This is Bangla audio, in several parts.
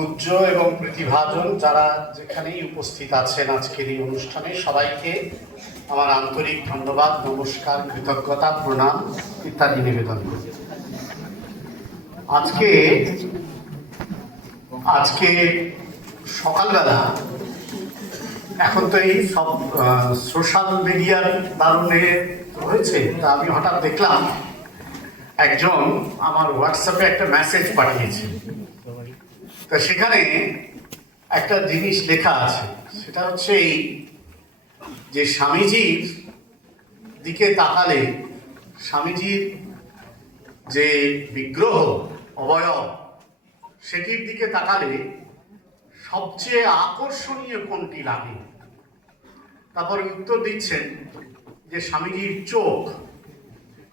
পূজ্য এবং প্রতিভাজন যারা যেখানেই উপস্থিত আছেন আজকের এই অনুষ্ঠানে, সবাইকে আমার আন্তরিক ধন্যবাদ, নমস্কার, কৃতজ্ঞতা, প্রণাম ইত্যাদি নিবেদন করি। আজকে আজকে সকালবেলা এখন তো এই সব সোশ্যাল মিডিয়ার দারুণে হয়েছে তা আমি হঠাৎ দেখলাম, একজন আমার হোয়াটসঅ্যাপে একটা মেসেজ পাঠিয়েছে। তা সেখানে একটা জিনিস লেখা আছে, সেটা হচ্ছে এই যে স্বামীজির দিকে তাকালে স্বামীজির যে বিগ্রহ, অবয়ব, সেটির দিকে তাকালে সবচেয়ে আকর্ষণীয় কোনটি লাগে? তারপর উত্তর দিচ্ছেন যে স্বামীজির চোখ,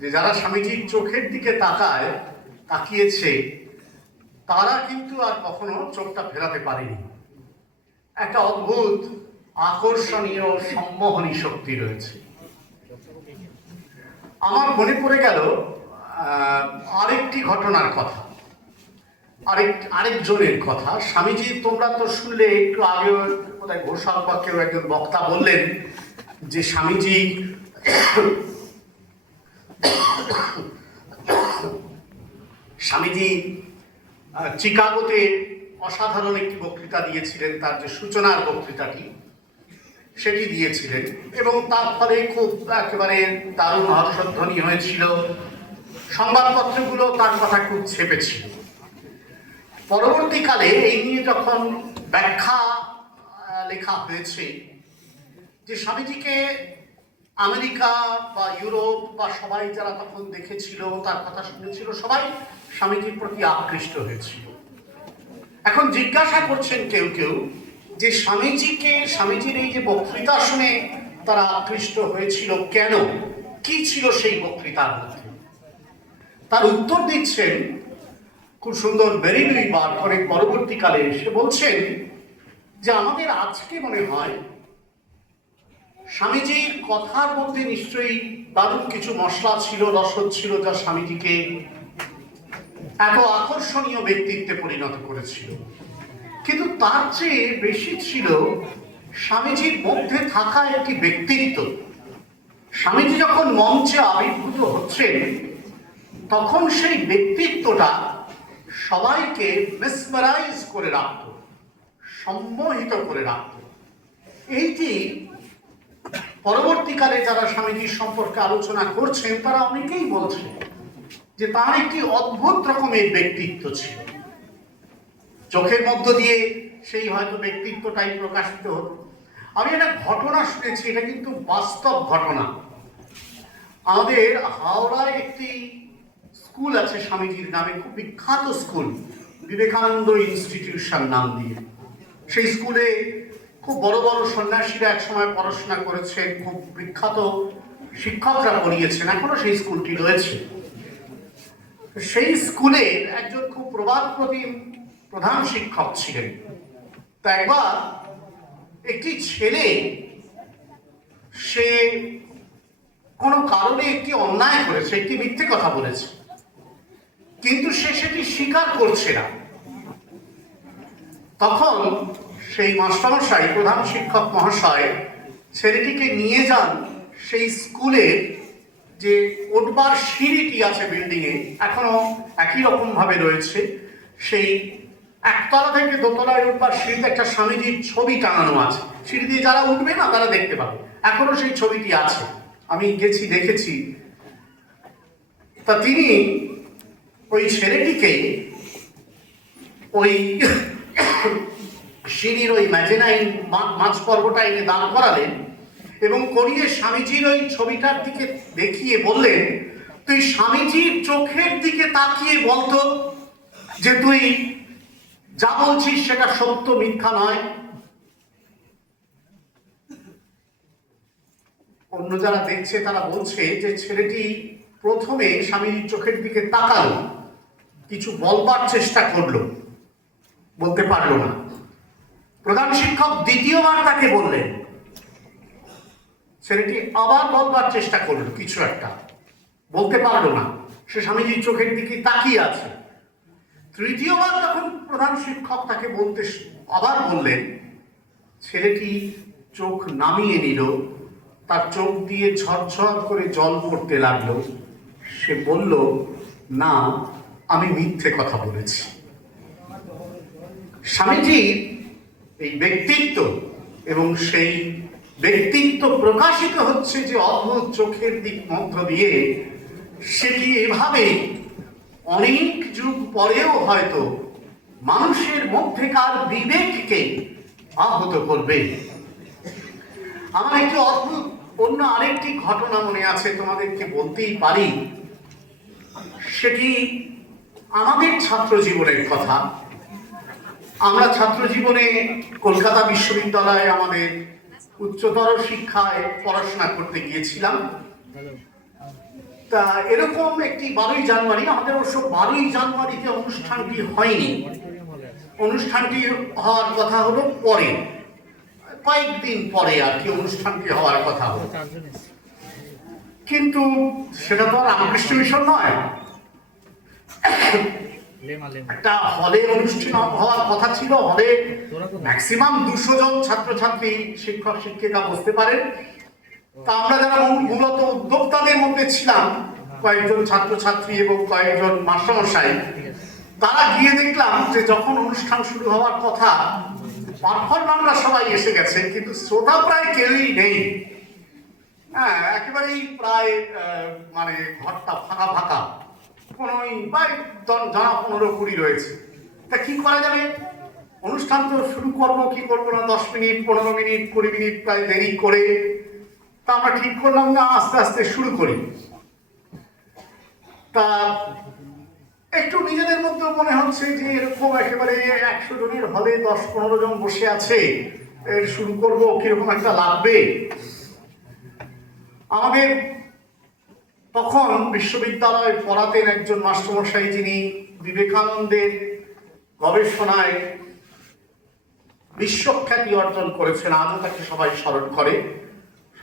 যে যারা স্বামীজির চোখের দিকে তাকায়, তাকিয়েছে তারা কিন্তু আর কখনো চোখটা ফেরাতে পারেনি। একটা অদ্ভুত, আকর্ষণীয়, সম্মোহনী শক্তি রয়েছে। আমার মনে পড়ে গেল আরেকটি ঘটনার কথা। আরেক আরেকজনের কথা। স্বামীজি, তোমরা তো শুনলে একটু আগে কোথায় ঘোষাল বা কেউ একজন বক্তা বললেন যে স্বামীজি স্বামীজি চিকাগোতে অসাধারণ একটি বক্তৃতা দিয়েছিলেন, তার যে সূচনার বক্তৃতাটি, সেটি দিয়েছিলেন। এবং তার ফলে খুব একেবারে দারুণ হর্ষধ্বনি হয়েছিল। সংবাদপত্রগুলো তার কথা খুব ছেপেছিল। পরবর্তীকালে এই নিয়ে যখন ব্যাখ্যা লেখা হয়েছে, যে স্বামীজিকে আমেরিকা বা ইউরোপ বা সবাই যারা তখন দেখেছিল, তার কথা শুনেছিল, সবাই স্বামীজির প্রতি আকৃষ্ট হয়েছিল। এখন জিজ্ঞাসা করছেন কেউ কেউ যে স্বামীজিকে, স্বামীজির এই যে বক্তৃতা শুনে তারা আকৃষ্ট হয়েছিল কেন? কি ছিল সেই বক্তৃতার মধ্যে? তার উত্তর দিচ্ছেন খুব সুন্দর বেরিলুই বার করে পরবর্তীকালে এসে বলছেন যে, আমাদের আজকে মনে হয় স্বামীজির কথার মধ্যে নিশ্চয়ই দারুণ কিছু মশলা ছিল, রসদ ছিল যা স্বামীজিকে এত আকর্ষণীয় ব্যক্তিত্বে পরিণত করেছিল। কিন্তু তার চেয়ে বেশি ছিল স্বামীজির মধ্যে থাকা একটি ব্যক্তিত্ব। স্বামীজি যখন মঞ্চে আবির্ভূত হচ্ছেন, তখন সেই ব্যক্তিত্বটা সবাইকে মেসমারাইজ করে রাখত, সম্মোহিত করে রাখত। এইটি পরবর্তীকালে যারা স্বামীজির সম্পর্কে আলোচনা করছেন, তারা অনেকেই বলছেন যে তার একটি অদ্ভুত রকমের ব্যক্তিত্ব ছিল। চোখের মধ্য দিয়ে সেই হয়তো ব্যক্তিত্বটাই প্রকাশিত হতো। আমি একটা ঘটনা শুনেছি, এটা কিন্তু বাস্তব ঘটনা। আমাদের হাওড়ায় একটি স্কুল আছে স্বামীজির নামে, খুব বিখ্যাত স্কুল, বিবেকানন্দ ইনস্টিটিউশন নাম দিয়ে। সেই স্কুলে খুব বড় বড় সন্ন্যাসীরা একসময় পড়াশোনা করেছেন, খুব বিখ্যাত শিক্ষকরা পড়িয়েছেন, এখনও সেই স্কুলটি রয়েছে। সেই স্কুলের একজন খুব প্রবাদ প্রতিম প্রধান শিক্ষক ছিলেন। তা একবার একটি ছেলে, সে কোনো কারণে একটি অন্যায় করেছে, একটি মিথ্যে কথা বলেছে, কিন্তু সে সেটি স্বীকার করছে না। তখন সেই মাস্টারমশাই, প্রধান শিক্ষক মহাশয়, ছেলেটিকে নিয়ে যান সেই স্কুলে যে ওঠবার সিঁড়িটি আছে বিল্ডিংয়ে এখনও একই রকমভাবে রয়েছে। সেই একতলা থেকে দোতলায় উঠবার সিঁড়িতে একটা স্বামীজির ছবি টাঙানো আছে। সিঁড়ি দিয়ে যারা উঠবে না, তারা দেখতে পাবে। এখনও সেই ছবিটি আছে। আমি গেছি, দেখেছি। তা তিনি ওই ছেলেটিকে ওই সিঁড়ির ওই ম্যাজেনাইন মাঝ পর্বটা এনে দান করালেন এবং করিয়ে স্বামীজির ওই ছবিটার দিকে দেখিয়ে বললেন, তুই স্বামীজির চোখের দিকে তাকিয়ে বলতো যে তুই যা বলছিস সেটা সত্য, মিথ্যা নয়। অন্য যারা দেখছে তারা বলছে যে ছেলেটি প্রথমে স্বামীর চোখের দিকে তাকালো, কিছু বলবার চেষ্টা করল, বলতে পারল না। প্রধান শিক্ষক দ্বিতীয়বার তাকে বললেন। ছেলেটি আবার বলবার চেষ্টা করল, কিছু একটা। বলতে পারল না। সে স্বামীজির চোখের দিকে তাকিয়ে আছে। তৃতীয়বার যখন প্রধান শিক্ষক তাকে বলতে আবার বললেন, ছেলেটি চোখ নামিয়ে নিল, তার চোখ দিয়ে ঝরঝর করে জল পড়তে লাগল। সে বলল, না, আমি মিথ্যে কথা বলেছি। স্বামীজির এই ব্যক্তিত্ব এবং সেই ব্যক্তিত্ব প্রকাশিত হচ্ছে যে অদ্ভুত চোখের দিক মধ্য দিয়ে, সেটি এভাবেই অনেক যুগ পরেও হয়তো মানুষের মধ্যেকার বিবেককে আহত করবে। আমার একটি অদ্ভুত অন্য আরেকটি ঘটনা মনে আছে, তোমাদেরকে বলতেই পারি। সেটি আমাদের ছাত্র জীবনের কথা। আমরা ছাত্র জীবনে কলকাতা বিশ্ববিদ্যালয়ে আমাদের উচ্চতর শিক্ষায় পড়াশোনা করতে গিয়েছিলাম। তা এরকম একটি বারোই জানুয়ারি, আমাদের অবশ্য বারোই জানুয়ারিতে অনুষ্ঠানটি হয়নি। অনুষ্ঠানটি হওয়ার কথা হলো পরে, কয়েকদিন পরে আর কি অনুষ্ঠানটি হওয়ার কথা হলো। কিন্তু সেটা তো আর রামকৃষ্ণ মিশন নয়। একটা হলে অনুষ্ঠান হওয়ার কথা ছিল হলে ম্যাক্সিমাম দুশো জন ছাত্রছাত্রী শিক্ষক শিক্ষিকা বসতে পারেন। তা আমরা যারা মূলত উদ্যোক্তাদের মধ্যে ছিলাম কয়েকজন ছাত্রছাত্রী এবং কয়েকজন মাস্টারমশাই তারা গিয়ে দেখলাম যে যখন অনুষ্ঠান শুরু হওয়ার কথা পারফর্মাররা সবাই এসে গেছে কিন্তু শ্রোতা প্রায় কেউই নেই। হ্যাঁ একেবারেই প্রায় মানে ঘরটা ফাঁকা ফাঁকা। পনেরোই প্রায় জন- পনেরো কুড়ি রয়েছে। তা কি করা যাবে? অনুষ্ঠান তো শুরু করব, কি করব না? দশ মিনিট, পনেরো মিনিট, কুড়ি মিনিট প্রায় দেরি করে। তা আমরা ঠিক করলাম না, আস্তে আস্তে শুরু করি। তা একটু নিজেদের মধ্যে মনে হচ্ছে যে এরকম একেবারে একশো জনের হলে দশ, পনেরো জন বসে আছে, এর শুরু করব, কীরকম একটা লাগবে? আমাদের তখন বিশ্ববিদ্যালয়ে পড়াতেন একজন মাস্টারমশাই যিনি বিবেকানন্দের গবেষণায় বিশ্বখ্যাতি অর্জন করেছেন। আজও তাকে সবাই স্মরণ করে।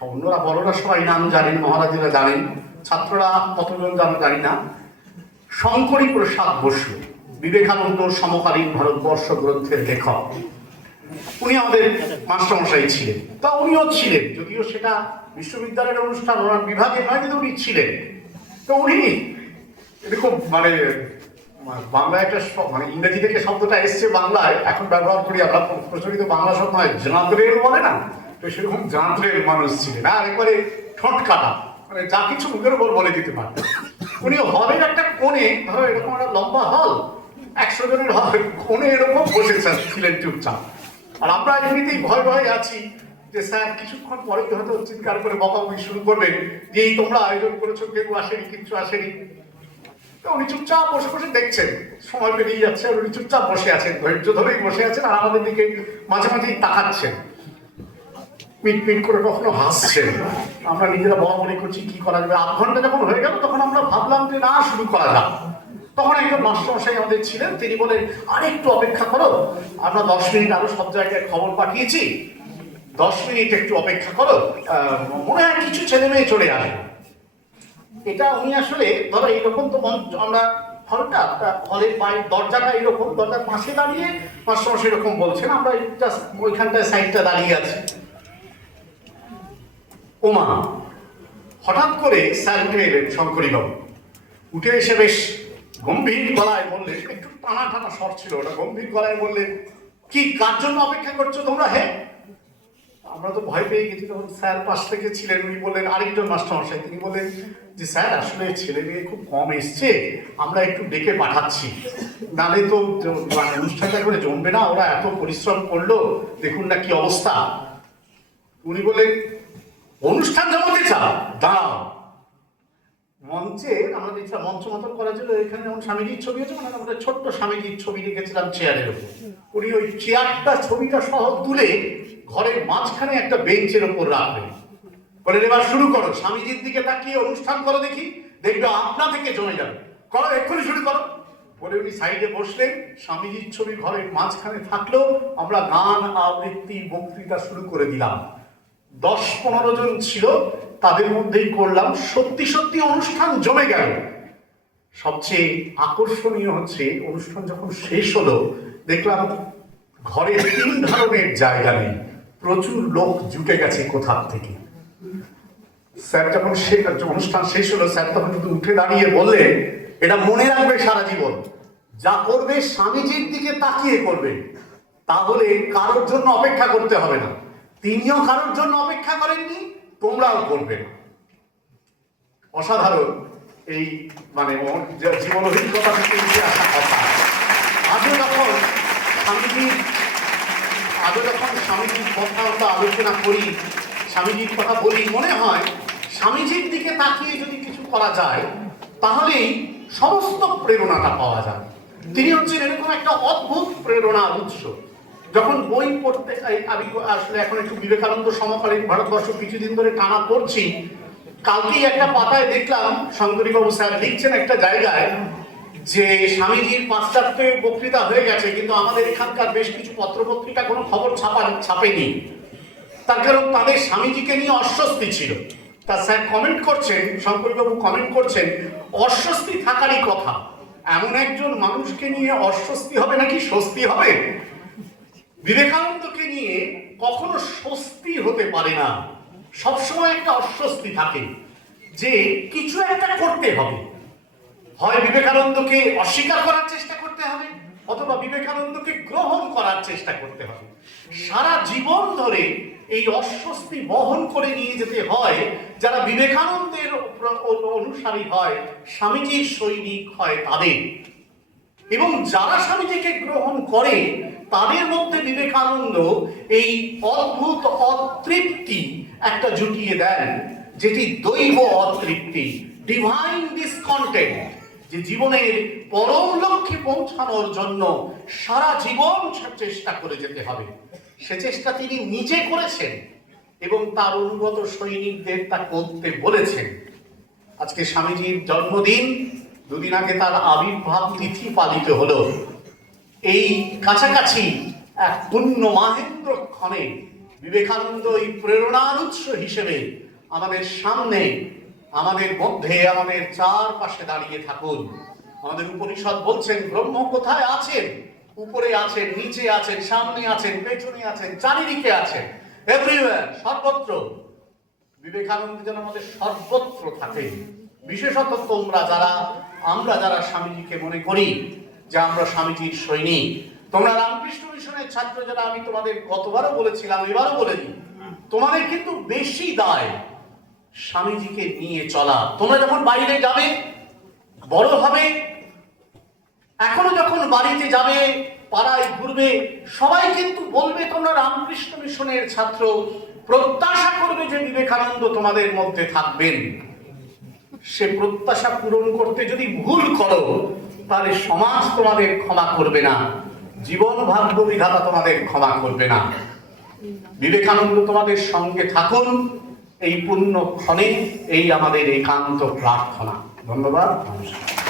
অন্যরা বড়রা সবাই নাম জানেন, মহারাজেরা জানেন, ছাত্ররা কতজন জানো জানি না। শঙ্করী প্রসাদ বসু, বিবেকানন্দ সমকালীন ভারতবর্ষ গ্রন্থের লেখক। উনি আমাদের মাস্টারমশাই ছিলেন। তা উনিও ছিলেন, যদিও সেটা বিশ্ববিদ্যালয়ের অনুষ্ঠান, ওনার বিভাগে নয় কিন্তু উনি ছিলেন। তো উনি এরকম মানে বাংলায় একটা মানে ইংরেজি থেকে শব্দটা এসছে বাংলায়, এখন ব্যবহার করি আমরা, প্রচলিত বাংলা শব্দ হয় জাঁতরেল বলে না? তো সেরকম জাঁতরেল মানুষ ছিলেন। আর একবারে ঠোঁট কাটা মানে যা কিছু মুখের উপর বলে দিতে পারে উনি হলের একটা কোণে, ধরো এরকম একটা লম্বা হল, একশো জনের হল কোণে এরকম বসেছেন, ছিলেন চুপচাপ। আর আমরা এমনিতেই ভয় ভয়ে আছি যে স্যার কিছুক্ষণ পরে তো হয়তো চিৎকার করে বকা বকাবকি শুরু করবেন, যে এই তোমরা আয়োজন করেছ, কেউ আসেনি, কিচ্ছু আসেনি। তো উনি চুপচাপ বসে বসে দেখছেন, সময় পেরিয়ে যাচ্ছে আর উনি চুপচাপ বসে আছেন, ধৈর্য ধরেই বসে আছেন আর আমাদের দিকে মাঝে মাঝেই তাকাচ্ছেন। মিট মিট করে কখনো হাসছেন। আমরা নিজেরা বলাবলি করছি, কি করা যাবে? আধ ঘণ্টা যখন হয়ে গেল, তখন আমরা ভাবলাম যে না, শুরু করা যাক। তখন একজন মাস্টারমশাই আমাদের ছিলেন, তিনি বলেন, আরেকটু অপেক্ষা করো। আমরা দশ মিনিট আরও সব জায়গায় খবর পাঠিয়েছি। দশ মিনিট একটু অপেক্ষা করো। মনে হয় কিছু ছেলে মেয়ে চলে আসবে। এটা উনি আসলে, ধরো এইরকম তো আমরা হলটা হলের বাইরে দরজাটা এরকম দরজার পাশে দাঁড়িয়ে মাস্টারমশাই এরকম বলছেন। আমরা জাস্ট ওইখানটায় সাইডটা দাঁড়িয়ে আছি। ওমা, হঠাৎ করে স্যার উঠে এলেন শঙ্করীবাবু। উঠে এসে বেশ গম্ভীর গলায় বললেন, একটু টানা টানা স্বর ছিল ওটা, গম্ভীর গলায় বললেন, কি, কার জন্য অপেক্ষা করছ তোমরা, হে? আমরা তো ভয় পেয়ে গেছি তখন স্যার পাশ থেকে ছিলেন, উনি বললেন, আরেকজন মাস্টারমশাই। তিনি বললেন যে স্যার, আসলে ছেলে মেয়ে খুব কম এসছে, আমরা একটু ডেকে পাঠাচ্ছি। নালে তো মানে অনুষ্ঠানটা করে জমবে না, ওরা এত পরিশ্রম করল, দেখুন না কি অবস্থা। উনি বলেন অনুষ্ঠান জমাতে চাও? দাঁড়াও। মঞ্চে আমরা দেখছিলাম, মঞ্চ মতন করা ছিল, এখানে যেমন স্বামীজির ছবি আছে মানে আমরা ছোট্ট স্বামীজির ছবি রেখেছিলাম চেয়ারের উপর। উনি ওই চেয়ারটা ছবিটা সহ তুলে ঘরের মাঝখানে একটা বেঞ্চের উপর রাখবেন বলেন এবার শুরু করো। স্বামীজির দিকে তাকিয়ে অনুষ্ঠান করো দেখি। দেখবে আপনা থেকে জমে যাবে। করো, এক্ষুনি শুরু করো। বলে উনি সাইডে বসলেন। স্বামীজির ছবি ঘরের মাঝখানে থাকল আমরা গান, আবৃত্তি, বক্তৃতা শুরু করে দিলাম। দশ পনেরো জন ছিল, তাদের মধ্যেই করলাম। সত্যি সত্যি অনুষ্ঠান জমে গেল। সবচেয়ে আকর্ষণীয় হচ্ছে, অনুষ্ঠান যখন শেষ হলো, দেখলাম ঘরে তিন ধরনের জায়গা নেই। প্রচুর লোক জুটে গেছে কোথা থেকে। স্যার, যখন সে- অনুষ্ঠান শেষ হলো, স্যার তখন কিন্তু উঠে দাঁড়িয়ে বললেন এটা মনে রাখবে সারা জীবন। যা করবে স্বামীজির দিকে তাকিয়ে করবে। তাহলে কারোর জন্য অপেক্ষা করতে হবে না। তিনিও কারোর জন্য অপেক্ষা করেননি, তোমরাও করবে অসাধারণ এই মানে জীবন অভিজ্ঞতা থেকে আসা কথা। আজও যখন স্বামীজির আজও যখন স্বামীজির কথা আমরা আলোচনা করি, স্বামীজির কথা বলি, মনে হয় স্বামীজির দিকে তাকিয়ে যদি কিছু করা যায়, তাহলেই সমস্ত প্রেরণাটা পাওয়া যায়। তিনি হচ্ছেন এরকম একটা অদ্ভুত প্রেরণার উৎস। যখন বই পড়তে আমি আসলে এখন একটু বিবেকানন্দ সমকালীন ভারতবর্ষ কিছুদিন ধরে টানা পড়ছি, কালকেই একটা পাতায় দেখলাম, শঙ্করীবাবু স্যার লিখছেন একটা জায়গায় যে স্বামীজির পাশ্চাত্যে বক্তৃতা হয়ে গেছে, কিন্তু আমাদের এখানকার বেশ কিছু পত্রপত্রিকা কোনো খবর ছাপা ছাপেনি। তার কারণ তাদের স্বামীজিকে নিয়ে অস্বস্তি ছিল। তা স্যার কমেন্ট করছেন, শঙ্করবাবু কমেন্ট করছেন, অস্বস্তি থাকারই কথা। এমন একজন মানুষকে নিয়ে অস্বস্তি হবে নাকি স্বস্তি হবে? বিবেকানন্দকে নিয়ে কখনো স্বস্তি হতে পারে না। সবসময় একটা অস্বস্তি থাকে যে কিছু একটা করতে হবে। হয় বিবেকানন্দকে অস্বীকার করার চেষ্টা করতে হবে, অথবা বিবেকানন্দকে গ্রহণ করার চেষ্টা করতে হবে। সারা জীবন ধরে এই অস্বস্তি বহন করে নিয়ে যেতে হয়, যারা বিবেকানন্দের অনুসারী হয়, স্বামীজির সৈনিক হয় তাদের। এবং যারা স্বামীজিকে গ্রহণ করে, তাদের মধ্যে বিবেকানন্দ এই অদ্ভুত অতৃপ্তি একটা জুটিয়ে দেন, যেটি দৈব অতৃপ্তি ডিভাইন ডিসকন্টেন্ট যে জীবনের পরম লক্ষ্যে পৌঁছানোর জন্য সারা জীবন চেষ্টা করে যেতে হবে। সে চেষ্টা তিনি নিজে করেছেন এবং তার অনুগত সৈনিকদের তা করতে বলেছেন। আজকে স্বামীজির জন্মদিন, দুদিন আগে তার আবির্ভাব তিথি পালিত হলো। এই কাছাকাছি এক পুণ্য মাহেন্দ্র ক্ষণে বিবেকানন্দ এই প্রেরণার উৎস হিসেবে আমাদের সামনে আমাদের মধ্যে, আমাদের চারপাশে দাঁড়িয়ে থাকুন। আমাদের উপনিষদ বলছেন, ব্রহ্ম কোথায় আছেন? উপরে আছেন, নিচে আছেন, সামনে আছেন, পেছনে আছেন, চারিদিকে আছেন। এভরিওয়্যার সর্বত্র। বিবেকানন্দ যেন আমাদের সর্বত্র থাকে বিশেষত তোমরা যারা, আমরা যারা স্বামীজিকে মনে করি, যে আমরা স্বামীজির সৈনিক। তোমরা রামকৃষ্ণ মিশনের ছাত্র যারা, আমি তোমাদের গতবারও বলেছিলাম, এবারও বলে দিই। তোমাদের কিন্তু বেশি দায়। স্বামীজিকে নিয়ে চলা। তোমরা যখন বাইরে যাবে, বড় হবে। এখনও যখন বাড়িতে যাবে, পাড়ায় ঘুরবে, সবাই কিন্তু বলবে, তোমরা রামকৃষ্ণ মিশনের ছাত্র। প্রত্যাশা করবে যে বিবেকানন্দ তোমাদের মধ্যে থাকবেন। সে প্রত্যাশা পূরণ করতে যদি ভুল করো, তাহলে সমাজ তোমাদের ক্ষমা করবে না। জীবন ভাগ্য বিধাতা তোমাদের ক্ষমা করবে না। বিবেকানন্দ তোমাদের সঙ্গে থাকুন। এই পূর্ণ ক্ষণে এই আমাদের একান্ত প্রার্থনা। ধন্যবাদ নমস্কার।